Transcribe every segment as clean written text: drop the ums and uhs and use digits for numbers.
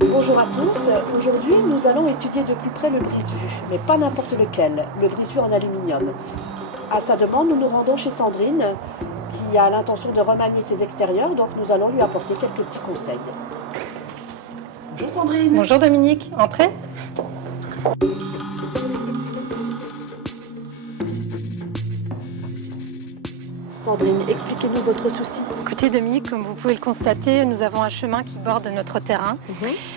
Bonjour à tous, aujourd'hui nous allons étudier de plus près le brise-vue, mais pas n'importe lequel, le brise-vue en aluminium. À sa demande, nous nous rendons chez Sandrine, qui a l'intention de remanier ses extérieurs, donc nous allons lui apporter quelques petits conseils. Bonjour Sandrine. Bonjour Dominique, entrez. Sandrine, expliquez-nous votre souci. Écoutez Dominique, comme vous pouvez le constater, nous avons un chemin qui borde notre terrain.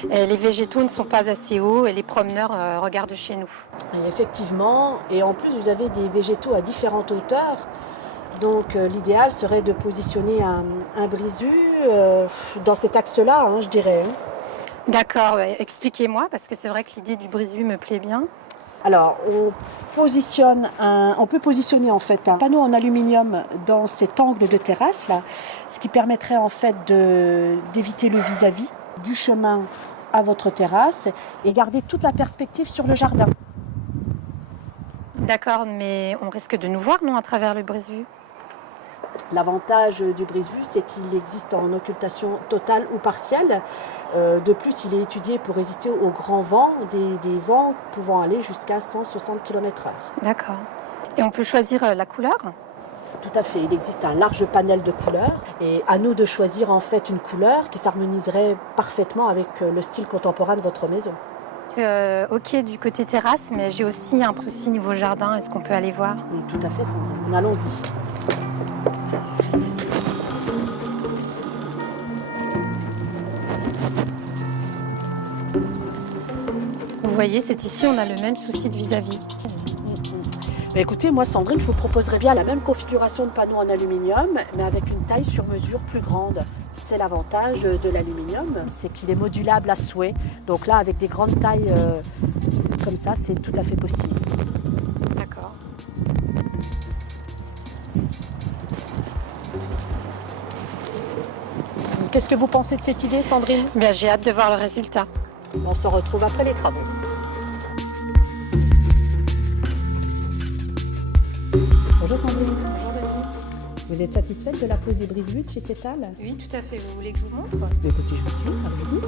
Et les végétaux ne sont pas assez hauts et les promeneurs regardent chez nous. Et effectivement, et en plus vous avez des végétaux à différentes hauteurs, donc l'idéal serait de positionner un brise-vue dans cet axe-là, je dirais. D'accord, expliquez-moi, parce que c'est vrai que l'idée du brise-vue me plaît bien. Alors, on peut positionner en fait un panneau en aluminium dans cet angle de terrasse là, ce qui permettrait en fait d'éviter le vis-à-vis du chemin à votre terrasse et garder toute la perspective sur le jardin. D'accord, mais on risque de nous voir, non, à travers le brise-vue? L'avantage du brise-vue, c'est qu'il existe en occultation totale ou partielle. De plus, il est étudié pour résister aux grands vents, des vents pouvant aller jusqu'à 160 km/h. D'accord. Et on peut choisir la couleur? Tout à fait, il existe un large panel de couleurs et à nous de choisir en fait une couleur qui s'harmoniserait parfaitement avec le style contemporain de votre maison. Ok, du côté terrasse, mais j'ai aussi un souci niveau jardin. Est-ce qu'on peut aller voir? Tout à fait, Sandrine. Allons-y. Vous voyez, c'est ici, on a le même souci de vis-à-vis. Mais écoutez, moi Sandrine, je vous proposerais bien la même configuration de panneau en aluminium, mais avec une taille sur mesure plus grande. C'est l'avantage de l'aluminium, c'est qu'il est modulable à souhait. Donc là, avec des grandes tailles comme ça, c'est tout à fait possible. D'accord. Qu'est-ce que vous pensez de cette idée, Sandrine? Bien, j'ai hâte de voir le résultat. On se retrouve après les travaux. Bonjour Sandrine. Bonjour Dominique. Vous êtes satisfaite de la pose des brise-vue de chez Cétal? Oui, tout à fait. Vous voulez que je vous montre? Écoutez, je vous suis, allez-y.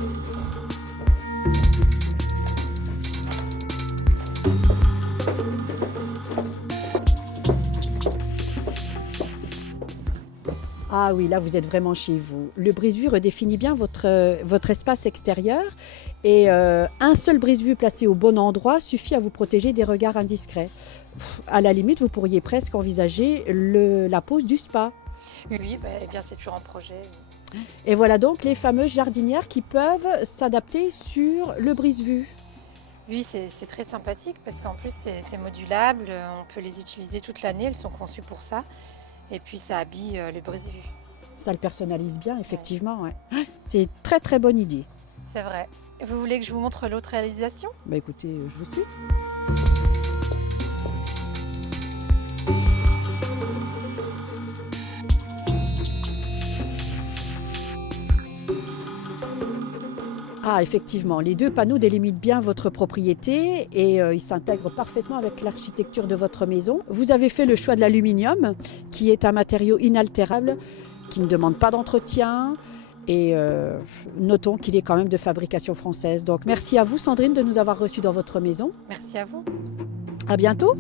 Ah oui, là vous êtes vraiment chez vous. Le brise-vue redéfinit bien votre espace extérieur et un seul brise-vue placé au bon endroit suffit à vous protéger des regards indiscrets. À la limite, vous pourriez presque envisager la pose du spa. Oui, eh bien c'est toujours en projet. Oui. Et voilà donc les fameuses jardinières qui peuvent s'adapter sur le brise-vue. Oui, c'est très sympathique parce qu'en plus c'est modulable, on peut les utiliser toute l'année, elles sont conçues pour ça. Et puis ça habille le brise-vue. Ça le personnalise bien, effectivement. Ouais. C'est une très très bonne idée. C'est vrai. Vous voulez que je vous montre l'autre réalisation? Bah écoutez, je vous suis. Ah, effectivement, les deux panneaux délimitent bien votre propriété et ils s'intègrent parfaitement avec l'architecture de votre maison. Vous avez fait le choix de l'aluminium, qui est un matériau inaltérable, qui ne demande pas d'entretien et notons qu'il est quand même de fabrication française. Donc merci à vous Sandrine de nous avoir reçus dans votre maison. Merci à vous. À bientôt.